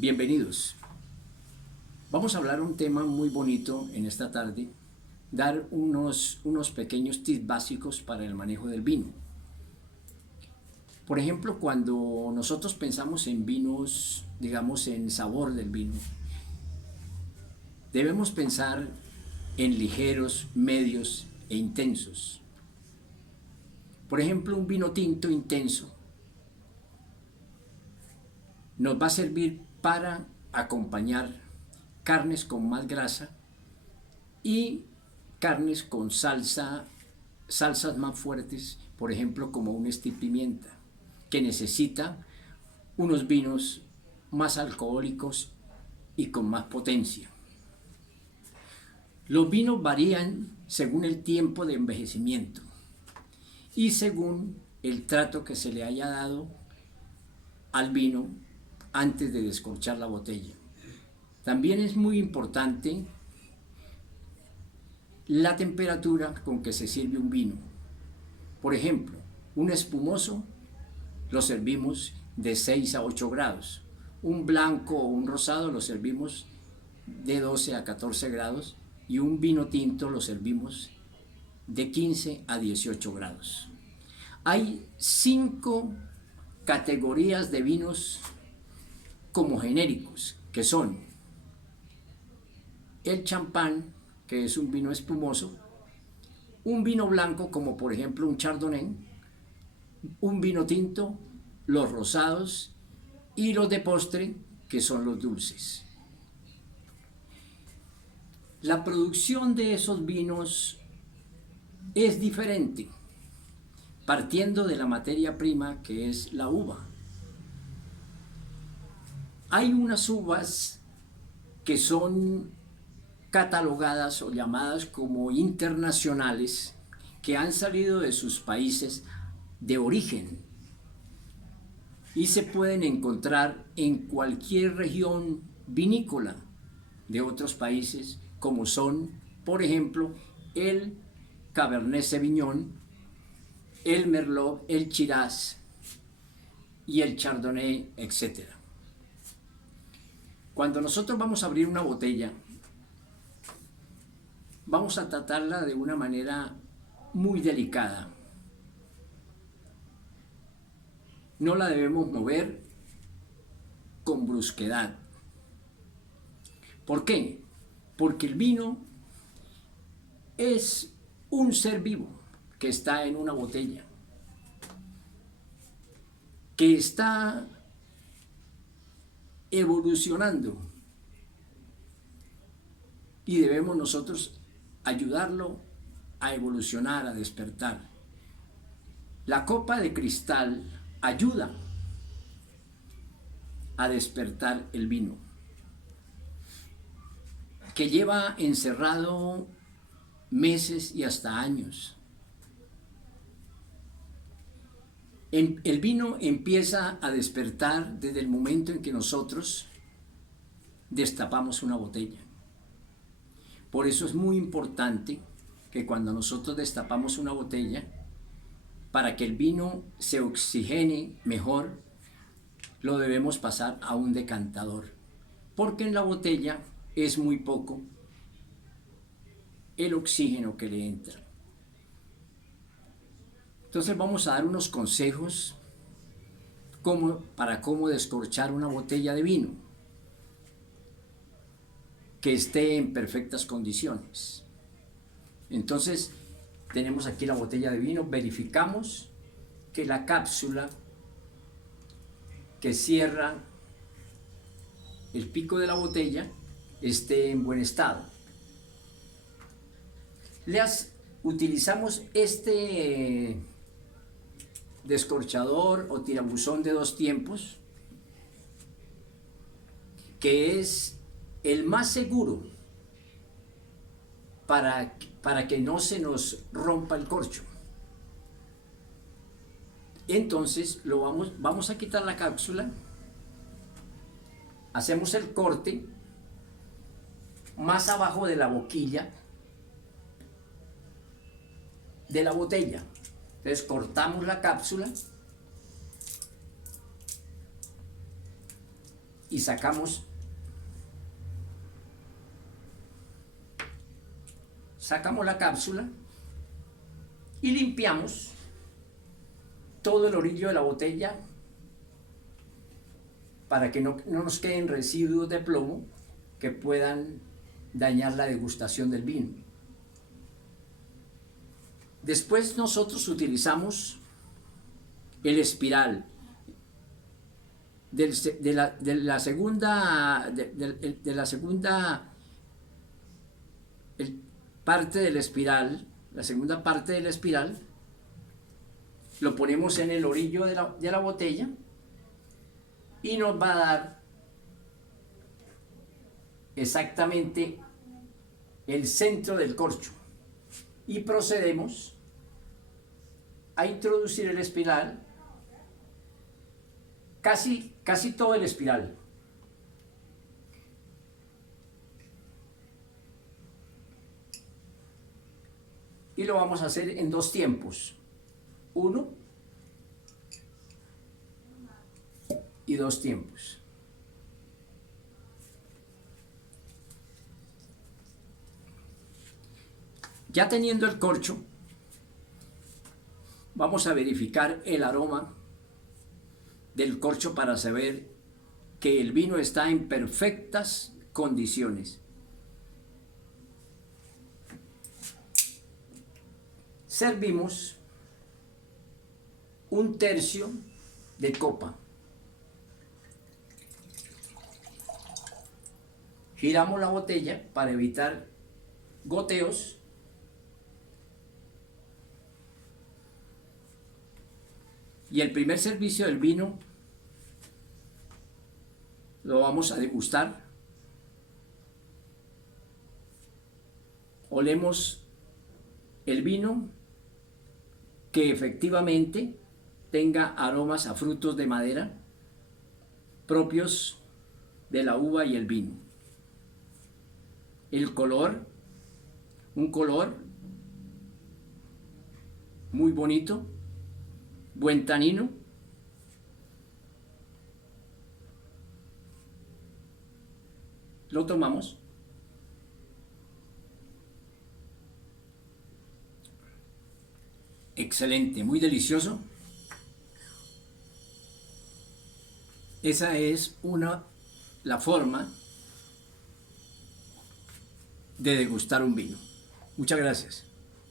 Bienvenidos. Vamos a hablar un tema muy bonito en esta tarde, dar unos pequeños tips básicos para el manejo del vino. Por ejemplo, cuando nosotros pensamos en vinos, digamos en sabor del vino, debemos pensar en ligeros, medios e intensos. Por ejemplo, un vino tinto intenso nos va a servir para acompañar carnes con más grasa y carnes con salsas más fuertes, por ejemplo como un estilo pimienta, que necesita unos vinos más alcohólicos y con más potencia. Los vinos varían según el tiempo de envejecimiento y según el trato que se le haya dado al vino antes de descorchar la botella. También es muy importante la temperatura con que se sirve un vino. Por ejemplo, un espumoso lo servimos de 6 a 8 grados. Un blanco o un rosado lo servimos de 12 a 14 grados y un vino tinto lo servimos de 15 a 18 grados. Hay 5 categorías de vinos como genéricos, que son el champán, que es un vino espumoso, un vino blanco como por ejemplo un chardonnay, un vino tinto, los rosados y los de postre, que son los dulces. La producción de esos vinos es diferente, partiendo de la materia prima que es la uva. Hay unas uvas que son catalogadas o llamadas como internacionales, que han salido de sus países de origen y se pueden encontrar en cualquier región vinícola de otros países, como son, por ejemplo, el Cabernet Sauvignon, el Merlot, el Shiraz y el Chardonnay, etc. Cuando nosotros vamos a abrir una botella, vamos a tratarla de una manera muy delicada. No la debemos mover con brusquedad. ¿Por qué? Porque el vino es un ser vivo que está en una botella, que está evolucionando y debemos nosotros ayudarlo a evolucionar, a despertar. La copa de cristal ayuda a despertar el vino, que lleva encerrado meses y hasta años. El vino empieza a despertar desde el momento en que nosotros destapamos una botella. Por eso es muy importante que cuando nosotros destapamos una botella, para que el vino se oxigene mejor, lo debemos pasar a un decantador, porque en la botella es muy poco el oxígeno que le entra. Entonces vamos a dar unos consejos para cómo descorchar una botella de vino que esté en perfectas condiciones. Entonces tenemos aquí la botella de vino, verificamos que la cápsula que cierra el pico de la botella esté en buen estado. Utilizamos este descorchador o tirabuzón de 2 tiempos, que es el más seguro para que no se nos rompa el corcho. Entonces vamos a quitar la cápsula, hacemos el corte más abajo de la boquilla de la botella. Entonces cortamos la cápsula y sacamos la cápsula y limpiamos todo el orillo de la botella para que no nos queden residuos de plomo que puedan dañar la degustación del vino. Después nosotros utilizamos el espiral de la segunda parte del espiral, la segunda parte del espiral, lo ponemos en el orillo de la botella y nos va a dar exactamente el centro del corcho. Y procedemos a introducir el espiral, casi todo el espiral. Y lo vamos a hacer en 2 tiempos. 1 y 2 tiempos. Ya teniendo el corcho, vamos a verificar el aroma del corcho para saber que el vino está en perfectas condiciones. Servimos 1/3 de copa. Giramos la botella para evitar goteos. Y el primer servicio del vino lo vamos a degustar. Olemos el vino que efectivamente tenga aromas a frutos de madera propios de la uva y el vino. El color, un color muy bonito, buen tanino. Lo tomamos. Excelente, muy delicioso. Esa es la forma de degustar un vino. Muchas gracias.